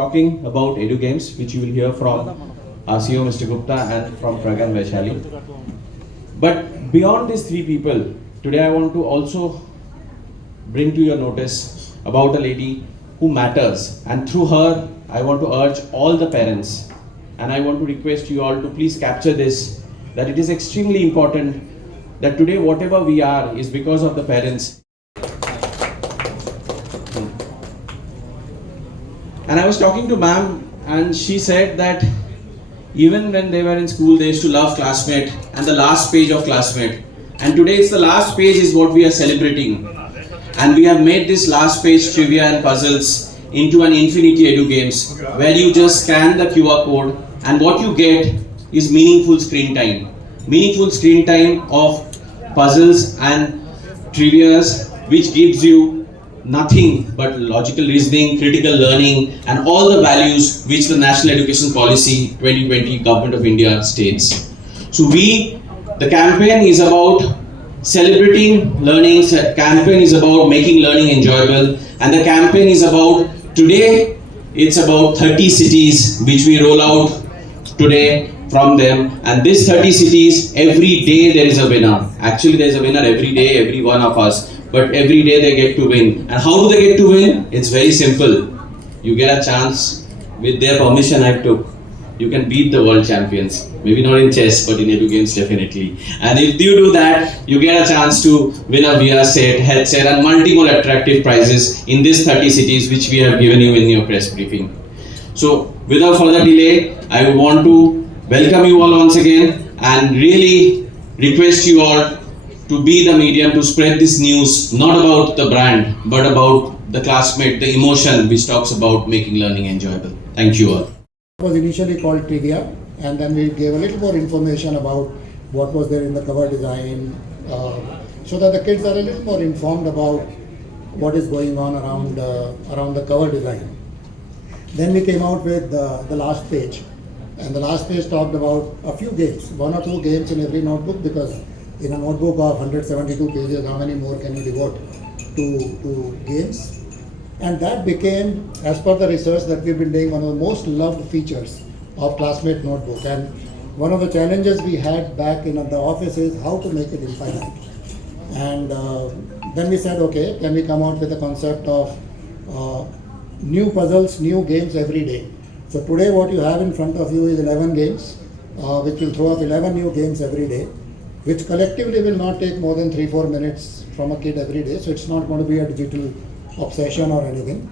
talking about eduGAMES, which you will hear from our CEO Mr. Gupta and from Praggnanandhaa Vaishali. But beyond these three people, today I want to also bring to your notice about a lady who matters, and through her I want to urge all the parents, and I want to request you all to please capture this, that it is extremely important that today whatever we are is because of the parents. And I was talking to ma'am and she said that even when they were in school they used to love Classmate and the last page of Classmate, and today it's the last page is what we are celebrating, and we have made this last page trivia and puzzles into an infinity eduGAMES where you just scan the QR code and what you get is meaningful screen time of puzzles and trivias, which gives you nothing but logical reasoning, critical learning, and all the values which the National Education Policy 2020 Government of India states. So the campaign is about celebrating learning, the campaign is about making learning enjoyable, and the campaign is about, today it's about 30 cities which we roll out today from them, and these 30 cities, every day there is a winner. Actually there is a winner every day, every one of us, but every day they get to win. And how do they get to win? It's very simple. You get a chance, with their permission I took, you can beat the world champions. Maybe not in chess, but in eduGAMES definitely. And if you do that, you get a chance to win a VR set, headset, and multiple attractive prizes in these 30 cities which we have given you in your press briefing. So without further delay, I would want to welcome you all once again and really request you all to be the medium to spread this news, not about the brand, but about the Classmate, the emotion which talks about making learning enjoyable. Thank you all. It was initially called trivia, and then we gave a little more information about what was there in the cover design, so that the kids are a little more informed about what is going on around the cover design. Then we came out with the last page, and the last page talked about a few games, one or two games in every notebook, because in a notebook of 172 pages, how many more can you devote to games? And that became, as per the research that we've been doing, one of the most loved features of Classmate Notebook. And one of the challenges we had back in the office is how to make it infinite. And then we said, okay, can we come out with a concept of new puzzles, new games every day. So today what you have in front of you is 11 games, which will throw up 11 new games every day, which collectively will not take more than 3-4 minutes from a kid every day. So it's not going to be a digital obsession or anything.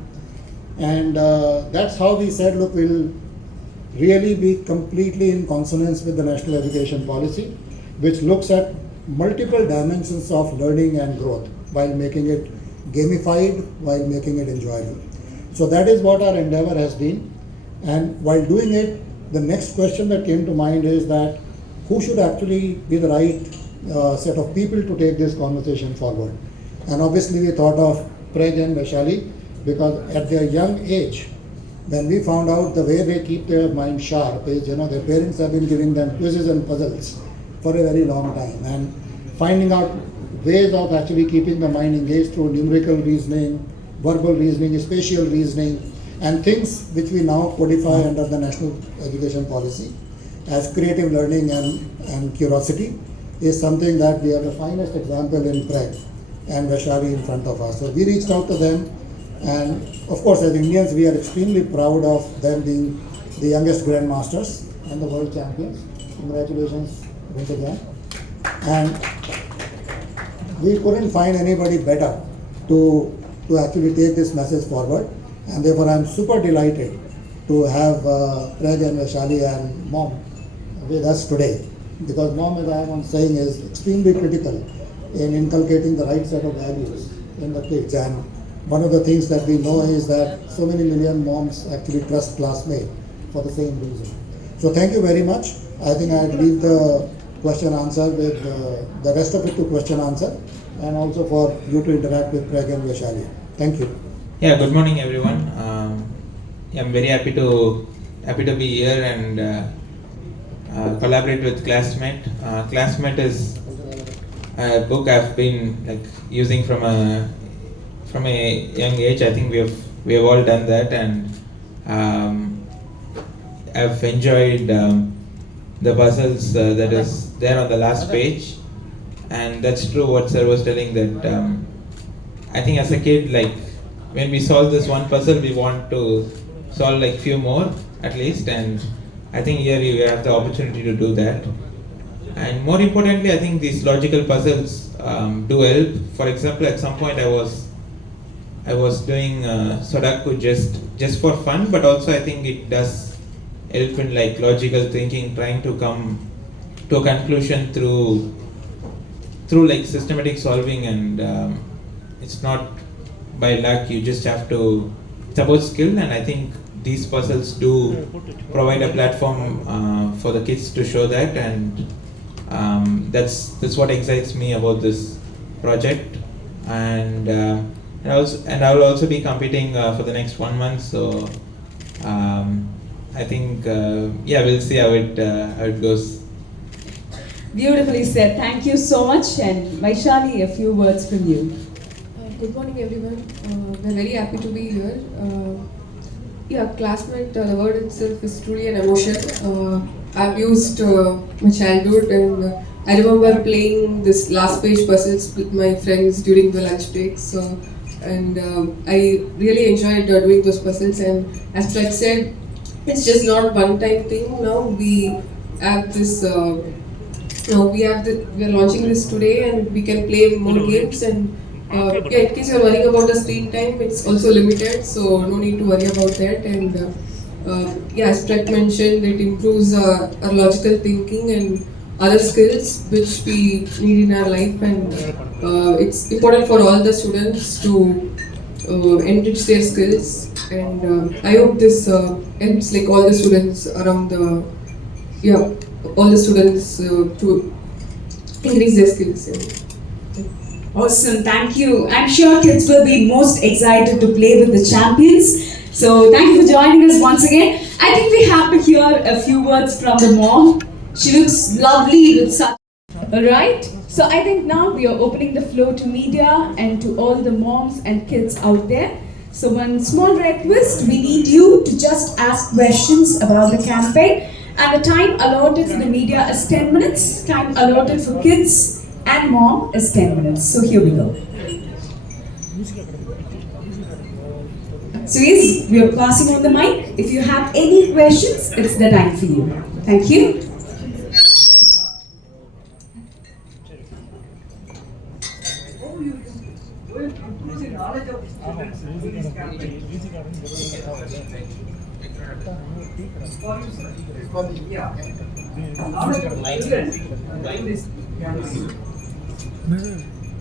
And that's how we said, look, we'll really be completely in consonance with the National Education Policy, which looks at multiple dimensions of learning and growth while making it gamified, while making it enjoyable. So that is what our endeavor has been. And while doing it, the next question that came to mind is that who should actually be the right set of people to take this conversation forward. And obviously we thought of Praggnanandhaa and Vaishali, because at their young age, when we found out the way they keep their mind sharp is, their parents have been giving them quizzes and puzzles for a very long time, and finding out ways of actually keeping the mind engaged through numerical reasoning, verbal reasoning, spatial reasoning, and things which we now codify under the National Education Policy as creative learning and curiosity, is something that we have the finest example in Pragg and Vaishali in front of us. So we reached out to them, and of course as Indians we are extremely proud of them being the youngest grandmasters and the world champions. Congratulations once again. And we couldn't find anybody better to actually take this message forward, and therefore I am super delighted to have Pragg and Vaishali and Mom with us today, because Mom, as I am saying, is extremely critical in inculcating the right set of values in the kids. And one of the things that we know is that so many million moms actually trust Classmate for the same reason. So thank you very much. I think I'd leave the question answer with the rest of it to question answer, and also for you to interact with Pragg and Vaishali. Thank you. Yeah, good morning everyone. I'm very happy to be here and collaborate with Classmate. Classmate is a book I've been using from a young age. I think we have all done that, and I've enjoyed the puzzles that is there on the last page, and that's true what sir was telling, that I think as a kid, like when we solve this one puzzle, we want to solve like few more at least, and I think here you have the opportunity to do that. And more importantly, I think these logical puzzles do help. For example, at some point I was doing Sudoku just for fun, but also I think it does help in like logical thinking, trying to come to a conclusion through like systematic solving, and it's not by luck. You just have to. It's about skill, and I think these puzzles do provide a platform for the kids to show that, and that's what excites me about this project. And I will also be competing for the next 1 month, so I think we'll see how it goes. Beautifully said. Thank you so much. And Vaishali, a few words from you. Good morning, everyone. We're very happy to be here. Classmate, the word itself is truly an emotion. I've used my childhood, and I remember playing this last page puzzles with my friends during the lunch breaks. And I really enjoyed doing those puzzles. And as Prag said, it's just not one-time thing. Now we have this. We are launching this today, and we can play more games. And in case you're worrying about the screen time, it's also limited, so no need to worry about that. And as Prag mentioned, it improves our logical thinking and other skills which we need in our life. And it's important for all the students to enrich their skills. And I hope this helps like all the students around all the students to increase their skills. Awesome, thank you. I'm sure kids will be most excited to play with the champions. So thank you for joining us once again. I think we have to hear a few words from the mom. She looks lovely with such. Alright, so I think now we are opening the floor to media and to all the moms and kids out there. So one small request, we need you to just ask questions about the campaign. And the time allotted for the media is 10 minutes. Time allotted for kids and mom is 10 minutes. So here we go. So yes, we are passing on the mic. If you have any questions, it's the time for you. Thank you.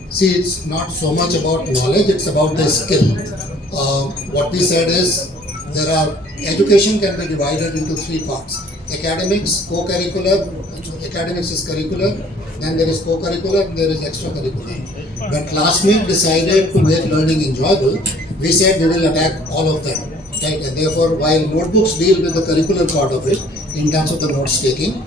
See, it's not so much about knowledge, it's about the skill. What we said is, education can be divided into 3 parts. Academics, co-curricular, academics is curricular, then there is co-curricular, there is extracurricular. When Classmate decided to make learning enjoyable, we said we will attack all of them. Right? And therefore, while notebooks deal with the curricular part of it, in terms of the notes taking,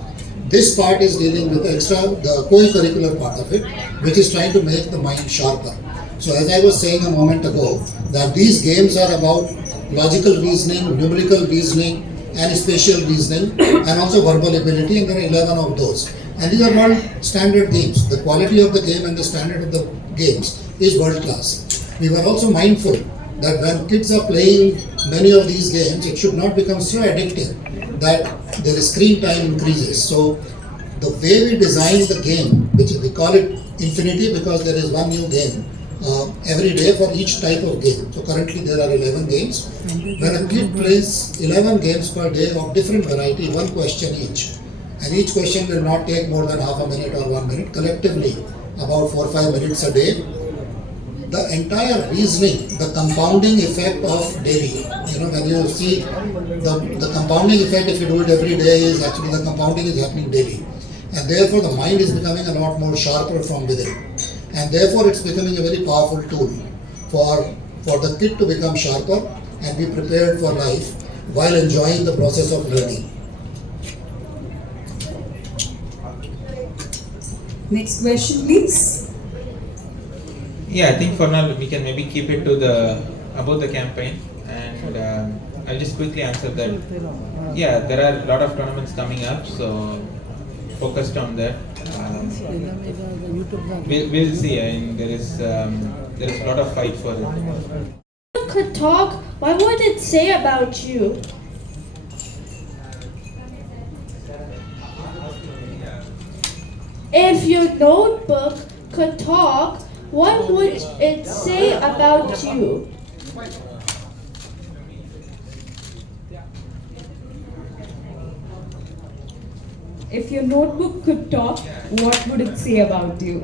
this part is dealing with the co-curricular part of it, which is trying to make the mind sharper. So as I was saying a moment ago, that these games are about logical reasoning, numerical reasoning, and spatial reasoning, and also verbal ability, and there are 11 of those. And these are all standard games. The quality of the game and the standard of the games is world class. We were also mindful that when kids are playing many of these games, it should not become so addictive that their screen time increases. So the way we design the game, which we call it infinity because there is one new game every day for each type of game. So currently there are 11 games. When a kid plays 11 games per day of different variety, one question each. And each question will not take more than half a minute or 1 minute, collectively about 4 or 5 minutes a day. The entire reasoning, the compounding effect of daily, when you see the compounding effect, if you do it every day, is actually the compounding is happening daily. And therefore the mind is becoming a lot more sharper from within. And therefore it's becoming a very powerful tool for the kid to become sharper and be prepared for life while enjoying the process of learning. Next question, please. Yeah, I think for now we can maybe keep it to about the campaign, and I'll just quickly answer that. Yeah, there are a lot of tournaments coming up, so focused on that. We'll see. I mean, there is a lot of fight for it. Could talk, what would it say about you? If your notebook could talk, what would it say about you? If your notebook could talk, what would it say about you?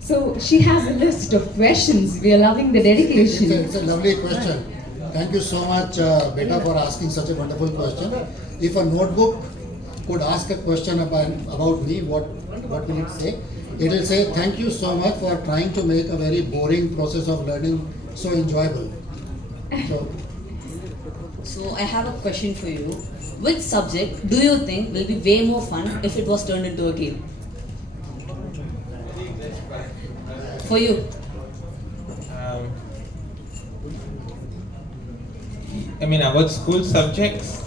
So she has a list of questions. We are loving the dedication. It's a lovely question. Thank you so much, Beta, for asking such a wonderful question. If a notebook could ask a question about me, what will it say? It will say, thank you so much for trying to make a very boring process of learning so enjoyable. So I have a question for you. Which subject do you think will be way more fun if it was turned into a game? For you. I mean, about school subjects,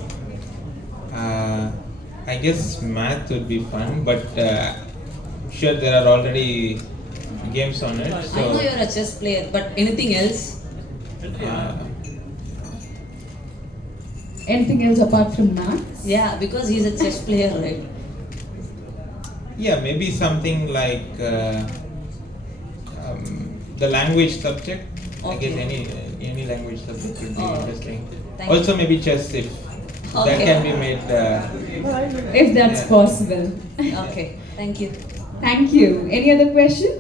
I guess math would be fun, but sure there are already games on it. So, I know you're a chess player, but anything else? Anything else apart from maths? Yeah, because he's a chess player, right? yeah, maybe something like the language subject. I guess Okay. any language subject would be Oh, okay. interesting. Thank Also maybe chess if that Okay. can be made. If that's Yeah. possible. Okay, thank you. Thank you. Any other question?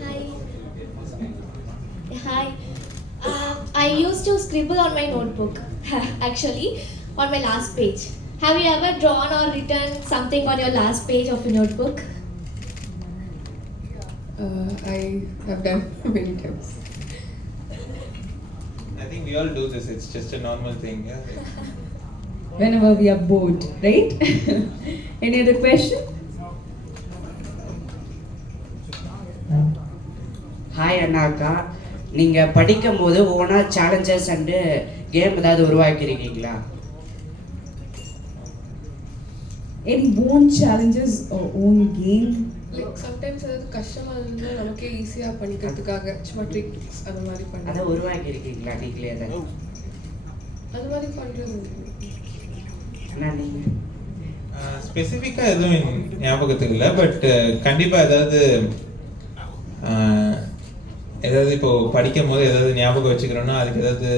Hi. Hi. I used to scribble on my notebook, actually, on my last page. Have you ever drawn or written something on your last page of your notebook? I have done many times. I think we all do this. It's just a normal thing. Yeah. Whenever we are bored, right? Any other question? Hi அண்ணாக்கா நீங்கள் படிக்கும்போது ஒவ்வொன்றா challenges and game ஏதாவது உருவாக்கியிருக்கீங்களா? Any own challenges or own game? Like sometimes அது கஷ்டமா இருந்தா நமக்கே ஈஸியா பண்ணிக்கிறதுக்காக சும்மா ட்ரிக்ஸ் அந்த மாதிரி அதை பண்ணுவோம். உருவாக்கியிருக்கீங்களா நீங்களே அதை? அந்த மாதிரி பண்றது அண்ணா நீங்கள் ஸ்பெசிஃபிக்காக எதுவும் ஞாபகத்துக்கு இல்லை, பட் கண்டிப்பாக ஏதாவது இப்போ படிக்கும் போது ஏதாவது ஞாபகம் வச்சுக்கிறோன்னா அதுக்கு ஏதாவது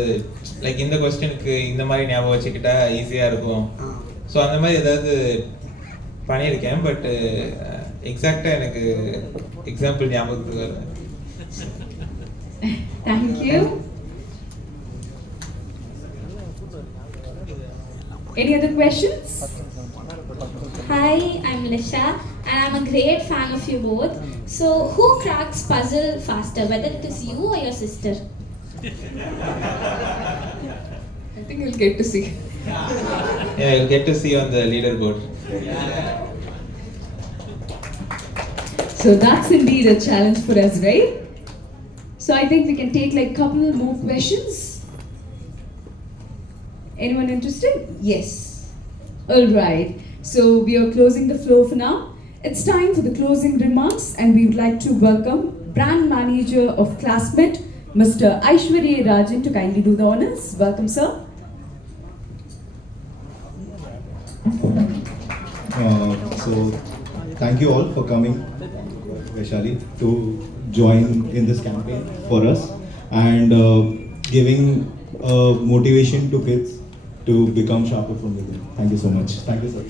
லைக் இந்த கொஸ்டினுக்கு இந்த மாதிரி ஞாபகம் வச்சுக்கிட்டா ஈஸியாக இருக்கும். ஸோ அந்த மாதிரி ஏதாவது பண்ணியிருக்கேன், பட் எக்ஸாக்டாக எனக்கு எக்ஸாம்பிள் ஞாபகத்துக்கு வரல. Thank you. Any other questions? Hi, I'm Lisha and I'm a great fan of you both. So, who cracks puzzle faster, whether it is you or your sister? I think you'll get to see. Yeah, you'll get to see on the leaderboard. So that's indeed a challenge for us, right? So I think we can take like a couple more questions. Anyone interested? Yes. All right. So we are closing the floor for now. It's time for the closing remarks, and we would like to welcome Brand Manager of Classmate, Mr. Aishwarya Rajan, to kindly do the honors. Welcome, sir. So thank you all for coming, Vaishali, to join in this campaign for us and giving motivation to kids to become sharper from within. Thank you so much. Thank you, sir.